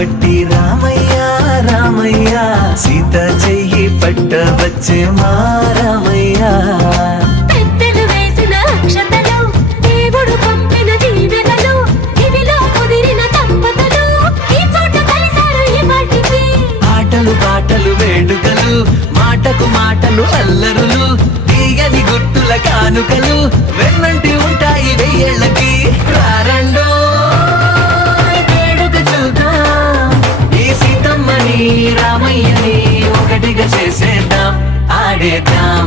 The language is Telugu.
పట్టి రామయ్య రామయ్య సీత చెయ్యి పట్ట వచ్చే మా రామయ్య పెద్దలు వేసిన అక్షతలు దేవుడు పంపిన దీవెనలు ఇవిలో కుదిరిన దంపతులు ఈ చోట కలిసారు ఈ వాటికి ఆటలు పాటలు వేడుకలు మాటకు మాటలు అల్లరులు తీయని గుర్తుల కానుకలు వెన్నంటి ఉంటాయి వెయ్యేళ్ళకి రారండో వేడుక చూద్దాం ఈ సీతమ్మని రామయ్యని ఒకటిగా చేసేద్దాం ఆడేద్దాం